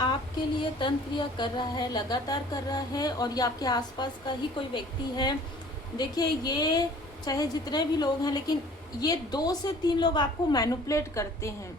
आपके लिए तंत्र क्रिया कर रहा है, लगातार कर रहा है, और ये आपके आसपास का ही कोई व्यक्ति है। देखिए, ये चाहे जितने भी लोग हैं, लेकिन ये 2 से 3 लोग आपको मैनिपुलेट करते हैं।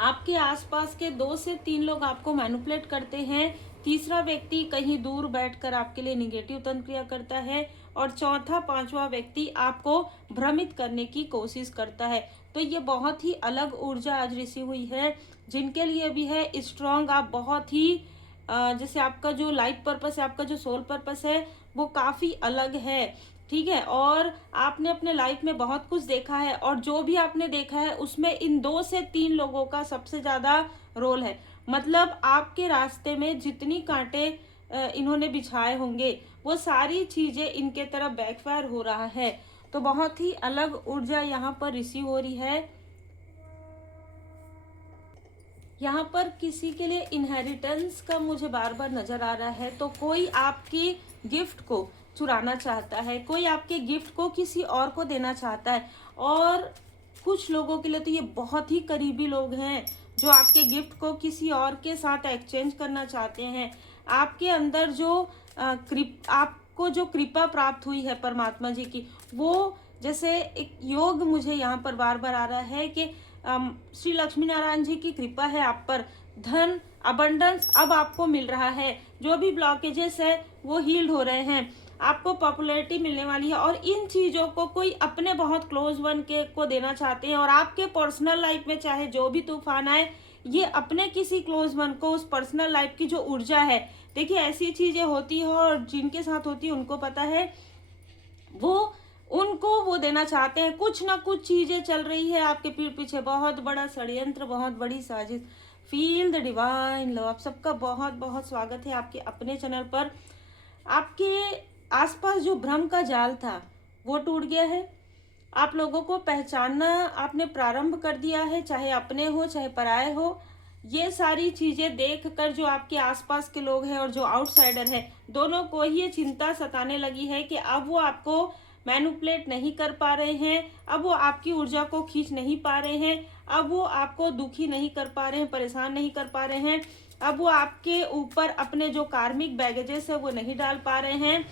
आपके आसपास के 2 से 3 लोग आपको मैनिपुलेट करते हैं। तीसरा व्यक्ति कहीं दूर बैठकर आपके लिए निगेटिव तंत्र क्रिया करता है, और चौथा पांचवा व्यक्ति आपको भ्रमित करने की कोशिश करता है। तो ये बहुत ही अलग ऊर्जा आज ऋषि हुई है, जिनके लिए भी है स्ट्रांग। आप बहुत ही जैसे आपका जो लाइफ पर्पस है, आपका जो सोल पर्पस है, वो काफी अलग है। ठीक है, और आपने अपने लाइफ में बहुत कुछ देखा है, और जो भी आपने देखा है उसमें इन 2 से 3 लोगों का सबसे ज्यादा रोल है। मतलब आपके रास्ते में जितनी कांटे इन्होंने बिछाए होंगे, वो सारी चीजें इनके तरफ बैकफायर हो रहा है। तो बहुत ही अलग ऊर्जा यहाँ पर रिसीव हो रही है। यहाँ पर किसी के लिए इनहेरिटेंस का मुझे बार बार नजर आ रहा है। तो कोई आपकी गिफ्ट को चुराना चाहता है, कोई आपके गिफ्ट को किसी और को देना चाहता है, और कुछ लोगों के लिए तो ये बहुत ही करीबी लोग हैं जो आपके गिफ्ट को किसी और के साथ एक्सचेंज करना चाहते हैं। आपके अंदर जो आपको जो कृपा प्राप्त हुई है परमात्मा जी की, वो जैसे एक योग मुझे यहाँ पर बार बार आ रहा है कि श्री लक्ष्मी नारायण जी की कृपा है आप पर। धन अबंडेंस अब आपको मिल रहा है। जो भी ब्लॉकेजेस है वो हील्ड हो रहे हैं। आपको पॉपुलैरिटी मिलने वाली है, और इन चीजों को कोई अपने बहुत क्लोज वन के को देना चाहते हैं। और आपके पर्सनल लाइफ में चाहे जो भी तूफान आए, ये अपने किसी क्लोज वन को उस पर्सनल लाइफ की जो ऊर्जा है, देखिए ऐसी चीजें होती है और जिनके साथ होती है उनको पता है, वो उनको वो देना चाहते हैं। कुछ ना कुछ चीजें चल रही है आपके पीठ पीछे, बहुत बड़ा षड्यंत्र, बहुत बड़ी साजिश। Feel the divine love. आप सबका बहुत बहुत स्वागत है आपके अपने चैनल पर। आपके आसपास जो भ्रम का जाल था वो टूट गया है। आप लोगों को पहचानना आपने प्रारंभ कर दिया है, चाहे अपने हो चाहे पराये हो। ये सारी चीजें देखकर जो आपके आसपास के लोग हैं और जो आउटसाइडर है, दोनों को ही ये चिंता सताने लगी है कि अब वो आपको मैनिपुलेट नहीं कर पा रहे हैं, अब वो आपकी ऊर्जा को खींच नहीं पा रहे हैं, अब वो आपको दुखी नहीं कर पा रहे हैं, परेशान नहीं कर पा रहे हैं, अब वो आपके ऊपर अपने जो कार्मिक बैगेजेस है वो नहीं डाल पा रहे हैं।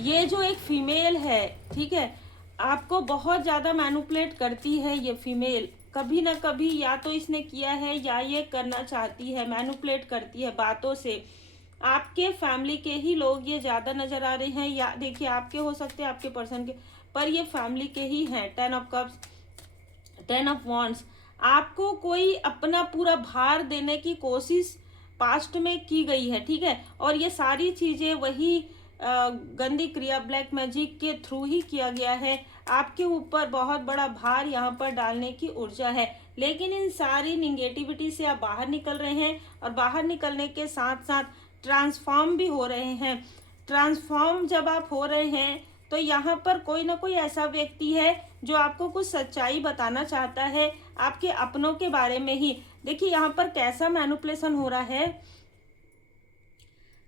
ये जो एक फीमेल है, ठीक है, आपको बहुत ज्यादा मैनिपुलेट करती है। ये फीमेल कभी ना कभी या तो इसने किया है या ये करना चाहती है, मैनिपुलेट करती है बातों से। आपके फैमिली के ही लोग ये ज्यादा नजर आ रहे हैं, या देखिए आपके हो सकते हैं, आपके पर्सन के, पर ये फैमिली के ही हैं। 10 ऑफ कप्स, 10 ऑफ वॉन्ड्स। आपको कोई अपना पूरा भार देने की कोशिश पास्ट में की गई है, ठीक है, और ये सारी चीजें वही गंदी क्रिया ब्लैक मैजिक के थ्रू ही किया गया है। आपके ऊपर बहुत बड़ा भार यहाँ पर डालने की ऊर्जा है, लेकिन इन सारी निगेटिविटी से आप बाहर निकल रहे हैं, और बाहर निकलने के साथ साथ ट्रांसफॉर्म भी हो रहे हैं। ट्रांसफॉर्म जब आप हो रहे हैं, तो यहाँ पर कोई ना कोई ऐसा व्यक्ति है जो आपको कुछ सच्चाई बताना चाहता है आपके अपनों के बारे में ही। देखिए यहाँ पर कैसा मैनिपुलेशन हो रहा है।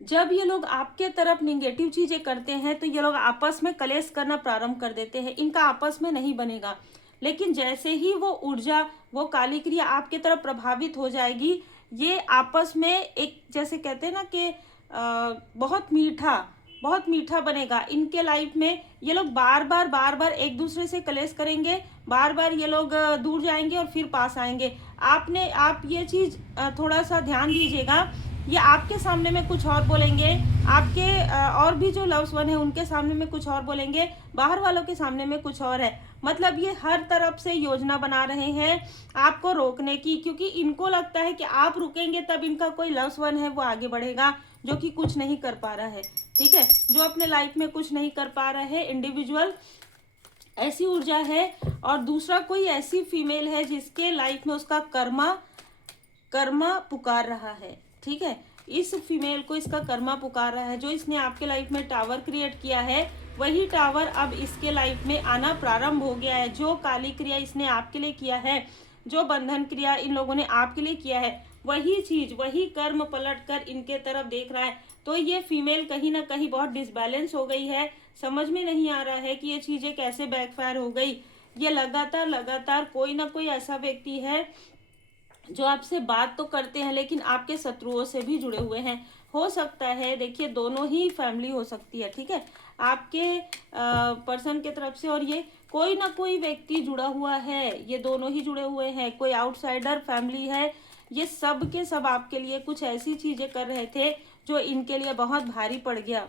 जब ये लोग आपके तरफ निगेटिव चीजें करते हैं, तो ये लोग आपस में कलेश करना प्रारंभ कर देते हैं। इनका आपस में नहीं बनेगा, लेकिन जैसे ही वो ऊर्जा, वो काली क्रिया आपके तरफ प्रभावित हो जाएगी, ये आपस में एक, जैसे कहते हैं ना कि बहुत मीठा बनेगा इनके लाइफ में। ये लोग बार बार एक दूसरे से कलेश करेंगे, बार बार ये लोग दूर जाएंगे और फिर पास आएंगे। आप ये चीज थोड़ा सा ध्यान दीजिएगा। ये आपके सामने में कुछ और बोलेंगे, आपके और भी जो लव्स वन है उनके सामने में कुछ और बोलेंगे, बाहर वालों के सामने में कुछ और है। मतलब ये हर तरफ से योजना बना रहे हैं आपको रोकने की, क्योंकि इनको लगता है कि आप रुकेंगे तब इनका कोई लव्स वन है वो आगे बढ़ेगा, जो कि कुछ नहीं कर पा रहा है। ठीक है, जो अपने लाइफ में कुछ नहीं कर पा रहा है इंडिविजुअल, ऐसी ऊर्जा है। और दूसरा कोई ऐसी फीमेल है जिसके लाइफ में उसका कर्मा पुकार रहा है। ठीक है, इस फीमेल को इसका कर्मा पुकार रहा है। जो इसने आपके लाइफ में टावर क्रिएट किया है, वही टावर अब इसके लाइफ में आना प्रारंभ हो गया है। जो काली क्रिया इसने आपके लिए किया है, जो बंधन क्रिया इन लोगों ने आपके लिए किया है, वही चीज, वही कर्म पलट कर इनके तरफ देख रहा है। तो ये फीमेल कहीं ना कहीं बहुत डिसबैलेंस हो गई है। समझ में नहीं आ रहा है कि ये चीजें कैसे बैकफायर हो गई। ये लगातार कोई ना कोई ऐसा व्यक्ति है जो आपसे बात तो करते हैं लेकिन आपके शत्रुओं से भी जुड़े हुए हैं। हो सकता है, देखिए दोनों ही फैमिली हो सकती है, ठीक है, आपके पर्सन के तरफ से और ये कोई ना कोई व्यक्ति जुड़ा हुआ है, ये दोनों ही जुड़े हुए हैं, कोई आउटसाइडर फैमिली है। ये सब के सब आपके लिए कुछ ऐसी चीजें कर रहे थे जो इनके लिए बहुत भारी पड़ गया।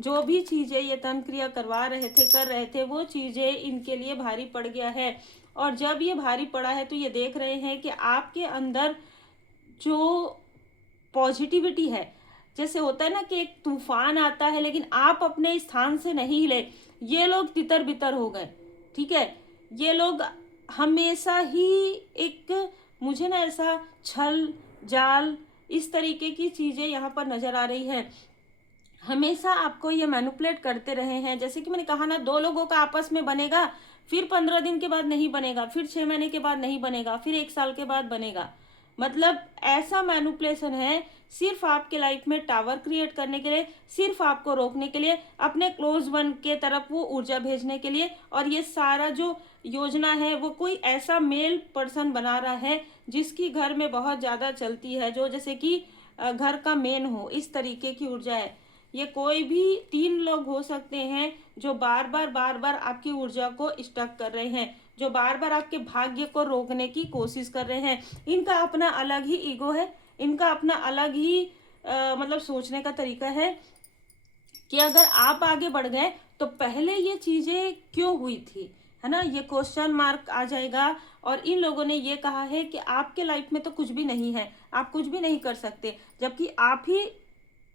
जो भी चीजें ये तंत्र क्रिया करवा रहे थे, कर रहे थे, वो चीजें इनके लिए भारी पड़ गया है। और जब ये भारी पड़ा है तो ये देख रहे हैं कि आपके अंदर जो पॉजिटिविटी है, जैसे होता है ना कि एक तूफान आता है लेकिन आप अपने स्थान से नहीं हिले, ये लोग तितर बितर हो गए, ठीक है। ये लोग हमेशा ही एक, मुझे ना ऐसा छल जाल इस तरीके की चीजें यहाँ पर नजर आ रही है। हमेशा आपको ये मैनिपुलेट करते रहे हैं। जैसे कि मैंने कहा ना, दो लोगों का आपस में बनेगा, फिर 15 दिन के बाद नहीं बनेगा, फिर 6 महीने के बाद नहीं बनेगा, फिर 1 साल के बाद बनेगा। मतलब ऐसा मैनिपुलेशन है, सिर्फ आपके लाइफ में टावर क्रिएट करने के लिए, सिर्फ आपको रोकने के लिए, अपने क्लोज वन के तरफ वो ऊर्जा भेजने के लिए। और ये सारा जो योजना है वो कोई ऐसा मेल पर्सन बना रहा है जिसकी घर में बहुत ज्यादा चलती है, जो जैसे कि घर का मेन हो, इस तरीके की ऊर्जा है। ये कोई भी 3 लोग हो सकते हैं जो बार बार आपकी ऊर्जा को स्टक कर रहे हैं, जो बार बार आपके भाग्य को रोकने की कोशिश कर रहे हैं। इनका अपना अलग ही ईगो है, इनका अपना अलग ही मतलब सोचने का तरीका है कि अगर आप आगे बढ़ गए तो पहले ये चीजें क्यों हुई थी, है ना, ये क्वेश्चन मार्क आ जाएगा। और इन लोगों ने ये कहा है कि आपके लाइफ में तो कुछ भी नहीं है, आप कुछ भी नहीं कर सकते, जबकि आप ही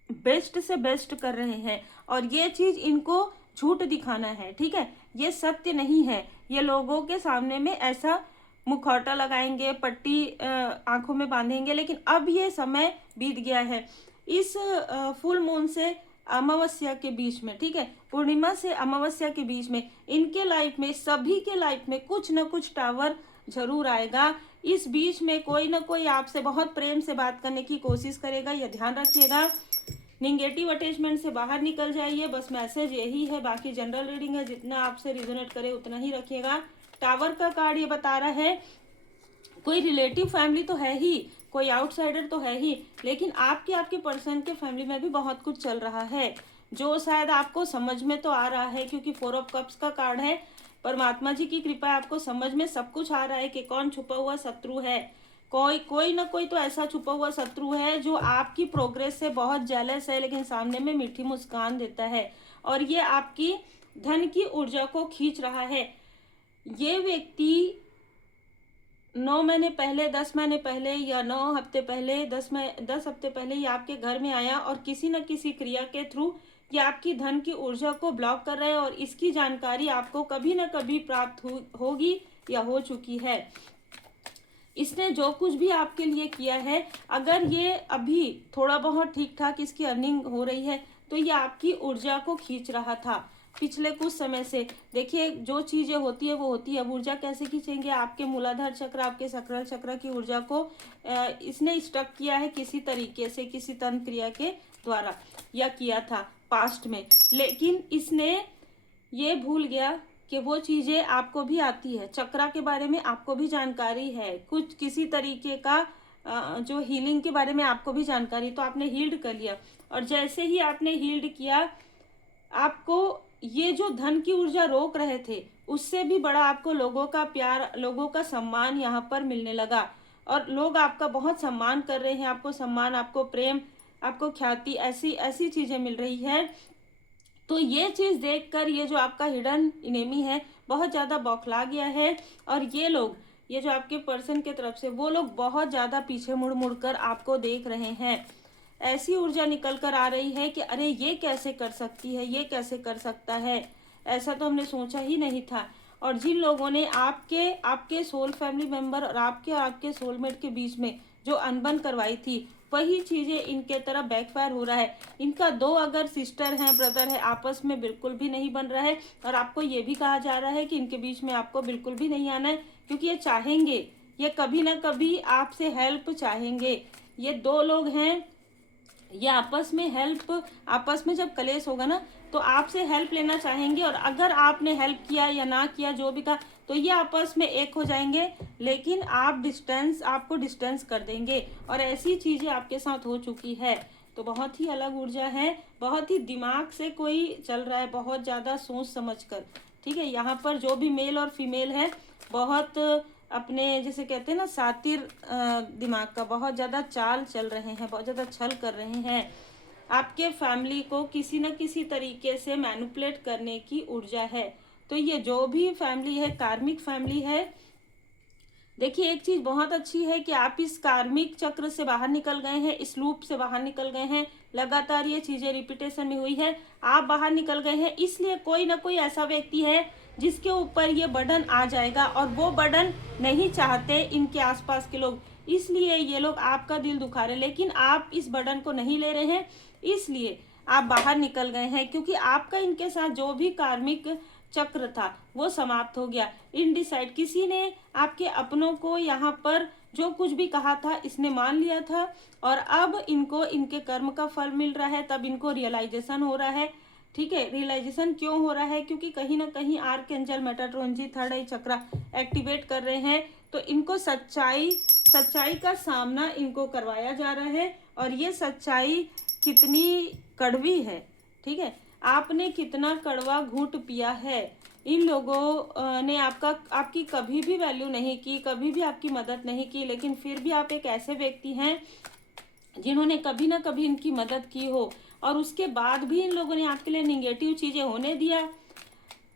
बेस्ट से बेस्ट कर रहे हैं। और ये चीज इनको झूठ दिखाना है, ठीक है, ये सत्य नहीं है। ये लोगों के सामने में ऐसा मुखौटा लगाएंगे, पट्टी आंखों में बांधेंगे, लेकिन अब ये समय बीत गया है। इस फुल मून से अमावस्या के बीच में, ठीक है, पूर्णिमा से अमावस्या के बीच में इनके लाइफ में, सभी के लाइफ में कुछ ना कुछ टावर जरूर आएगा। इस बीच में कोई ना कोई आपसे बहुत प्रेम से बात करने की कोशिश करेगा, यह ध्यान रखिएगा। निगेटिव अटैचमेंट से बाहर निकल जाइए, बस मैसेज यही है। बाकी जनरल रीडिंग है, जितना आपसे रिजोनेट करे उतना ही रखिएगा। टावर का कार्ड ये बता रहा है कोई रिलेटिव फैमिली तो है ही, कोई आउटसाइडर तो है ही, लेकिन आपके पर्सन के फैमिली में भी बहुत कुछ चल रहा है जो शायद आपको समझ में तो आ रहा है, क्योंकि 4 ऑफ कप्स का कार्ड है। परमात्मा जी की कृपा है, आपको समझ में सब कुछ आ रहा है कि कौन छुपा हुआ शत्रु है। कोई ना कोई तो ऐसा छुपा हुआ शत्रु है जो आपकी प्रोग्रेस से बहुत जेलस है, लेकिन सामने में मीठी मुस्कान देता है और ये आपकी धन की ऊर्जा को खींच रहा है। ये व्यक्ति 9 महीने पहले, 10 महीने पहले, या 9 हफ्ते पहले, 10 हफ्ते पहले ये आपके घर में आया और किसी न किसी क्रिया के थ्रू ये आपकी धन की ऊर्जा को ब्लॉक कर रहा है और इसकी जानकारी आपको कभी न कभी प्राप्त होगी या हो चुकी है। इसने जो कुछ भी आपके लिए किया है, अगर ये अभी थोड़ा बहुत ठीक ठाक इसकी अर्निंग हो रही है तो ये आपकी ऊर्जा को खींच रहा था पिछले कुछ समय से। देखिए जो चीजें होती है वो होती है। अब ऊर्जा कैसे खींचेंगे, आपके मूलाधार चक्र, आपके सकरल चक्र की ऊर्जा को इसने स्टक किया है किसी तरीके से, किसी तंत्र क्रिया के द्वारा, या किया था पास्ट में, लेकिन इसने ये भूल गया कि वो चीजें आपको भी आती है। चक्रा के बारे में आपको भी जानकारी है, कुछ किसी तरीके का जो हीलिंग के बारे में आपको भी जानकारी, तो आपने हील्ड कर लिया। और जैसे ही आपने हील्ड किया, आपको ये जो धन की ऊर्जा रोक रहे थे उससे भी बड़ा आपको लोगों का प्यार, लोगों का सम्मान यहाँ पर मिलने लगा और लोग आपका बहुत सम्मान कर रहे हैं। आपको सम्मान, आपको प्रेम, आपको ख्याति, ऐसी ऐसी चीजें मिल रही है। तो ये चीज देखकर ये जो आपका हिडन इनेमी है बहुत ज्यादा बौखला गया है और ये लोग, ये जो आपके पर्सन के तरफ से, वो लोग बहुत ज्यादा पीछे मुड़ मुड़ कर आपको देख रहे हैं। ऐसी ऊर्जा निकल कर आ रही है कि अरे ये कैसे कर सकती है, ये कैसे कर सकता है, ऐसा तो हमने सोचा ही नहीं था। और जिन लोगों ने आपके सोल फैमिली मेंबर और आपके सोलमेट के बीच में जो अनबन करवाई थी, वही चीजें इनके तरफ बैकफायर हो रहा है। इनका 2 अगर सिस्टर हैं, ब्रदर है, आपस में बिल्कुल भी नहीं बन रहा है और आपको ये भी कहा जा रहा है कि इनके बीच में आपको बिल्कुल भी नहीं आना है, क्योंकि ये चाहेंगे, ये कभी ना कभी आपसे हेल्प चाहेंगे। ये 2 लोग हैं, ये आपस में हेल्प, आपस में जब कलेश होगा ना तो आपसे हेल्प लेना चाहेंगे, और अगर आपने हेल्प किया या ना किया, जो भी कहा, तो ये आपस में एक हो जाएंगे, लेकिन आपको डिस्टेंस कर देंगे। और ऐसी चीजें आपके साथ हो चुकी है। तो बहुत ही अलग ऊर्जा है, बहुत ही दिमाग से कोई चल रहा है, बहुत ज्यादा सोच समझ कर। ठीक है, यहाँ पर जो भी मेल और फीमेल है बहुत अपने जैसे कहते हैं ना सातिर दिमाग का, बहुत ज्यादा चाल चल रहे हैं, बहुत ज्यादा छल कर रहे हैं। आपके फैमिली को किसी न किसी तरीके से मैनिपुलेट करने की ऊर्जा है। तो ये जो भी फैमिली है कार्मिक फैमिली है। देखिए एक चीज बहुत अच्छी है कि आप इस कार्मिक चक्र से बाहर निकल गए हैं, इस लूप से बाहर निकल गए हैं। लगातार ये चीजें रिपीटेशन में हुई है, आप बाहर निकल गए हैं। इसलिए कोई ना कोई ऐसा व्यक्ति है जिसके ऊपर ये बर्डन आ जाएगा, और वो बर्डन नहीं चाहते इनके आसपास के लोग, इसलिए ये लोग आपका दिल दुखा रहे हैं। लेकिन आप इस बर्डन को नहीं ले रहे हैं, इसलिए आप बाहर निकल गए हैं, क्योंकि आपका इनके साथ जो भी कार्मिक चक्र था वो समाप्त हो गया। इनडिसाइड, किसी ने आपके अपनों को यहाँ पर जो कुछ भी कहा था इसने मान लिया था, और अब इनको इनके कर्म का फल मिल रहा है, तब इनको रियलाइजेशन हो रहा है। ठीक है, रियलाइजेशन क्यों हो रहा है? क्योंकि कहीं ना कहीं आर्कएंजल मेटाट्रॉन जी थर्ड आई चक्र एक्टिवेट कर रहे हैं, तो इनको सच्चाई का सामना इनको करवाया जा रहा है। और ये सच्चाई कितनी कड़वी है, ठीक है, आपने कितना कड़वा घूंट पिया है। इन लोगों ने आपकी कभी भी वैल्यू नहीं की, कभी भी आपकी मदद नहीं की, लेकिन फिर भी आप एक ऐसे व्यक्ति हैं जिन्होंने कभी ना कभी इनकी मदद की हो, और उसके बाद भी इन लोगों ने आपके लिए निगेटिव चीजें होने दिया,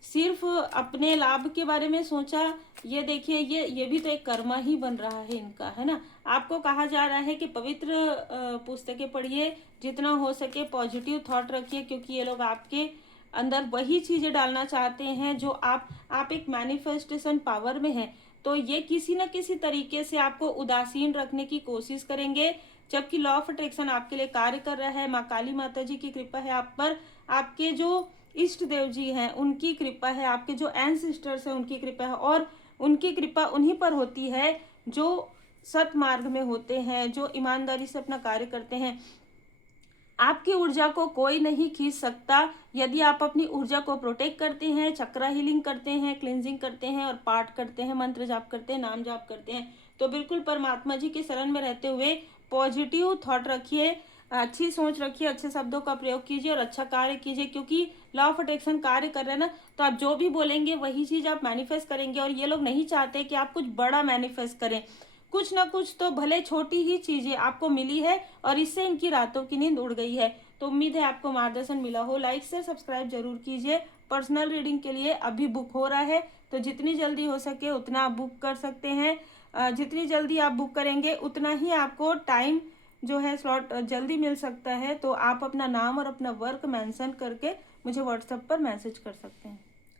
सिर्फ अपने लाभ के बारे में सोचा। ये देखिए ये भी तो एक कर्मा ही बन रहा है इनका, है ना। आपको कहा जा रहा है कि पवित्र पुस्तकें पढ़िए, जितना हो सके पॉजिटिव थॉट रखिए, क्योंकि ये लोग आपके अंदर वही चीजें डालना चाहते हैं जो आप एक मैनिफेस्टेशन पावर में हैं। तो ये किसी न किसी तरीके से आपको उदासीन रखने की कोशिश करेंगे, जबकि लॉ ऑफ अट्रैक्शन आपके लिए कार्य कर रहा है। माँ काली माता जी की कृपा है आप पर, आपके जो इष्ट देव जी हैं उनकी कृपा है, आपके जो एंसेस्टर्स हैं उनकी कृपा है, और उनकी कृपा उन्हीं पर होती है जो सत मार्ग में होते हैं, जो ईमानदारी से अपना कार्य करते हैं। आपकी ऊर्जा को कोई नहीं खींच सकता यदि आप अपनी ऊर्जा को प्रोटेक्ट करते हैं, चक्रा हीलिंग करते हैं, क्लिनजिंग करते हैं, और पाठ करते हैं, मंत्र जाप करते हैं, नाम जाप करते हैं। तो बिल्कुल परमात्मा जी के शरण में रहते हुए पॉजिटिव थॉट रखिए, अच्छी सोच रखिए, अच्छे शब्दों का प्रयोग कीजिए और अच्छा कार्य कीजिए, क्योंकि लॉ ऑफ अट्रैक्शन कार्य कर रहे हैं ना, तो आप जो भी बोलेंगे वही चीज आप मैनिफेस्ट करेंगे। और ये लोग नहीं चाहते कि आप कुछ बड़ा मैनिफेस्ट करें, कुछ ना कुछ तो भले छोटी ही चीजें आपको मिली है, और इससे इनकी रातों की नींद उड़ गई है। तो उम्मीद है आपको मार्गदर्शन मिला हो। लाइक से सब्सक्राइब जरूर कीजिए। पर्सनल रीडिंग के लिए अभी बुक हो रहा है, तो जितनी जल्दी हो सके उतना आप बुक कर सकते हैं। जितनी जल्दी आप बुक करेंगे उतना ही आपको टाइम जो है स्लॉट जल्दी मिल सकता है। तो आप अपना नाम और अपना वर्क मेंशन करके मुझे व्हाट्सएप पर मैसेज कर सकते हैं।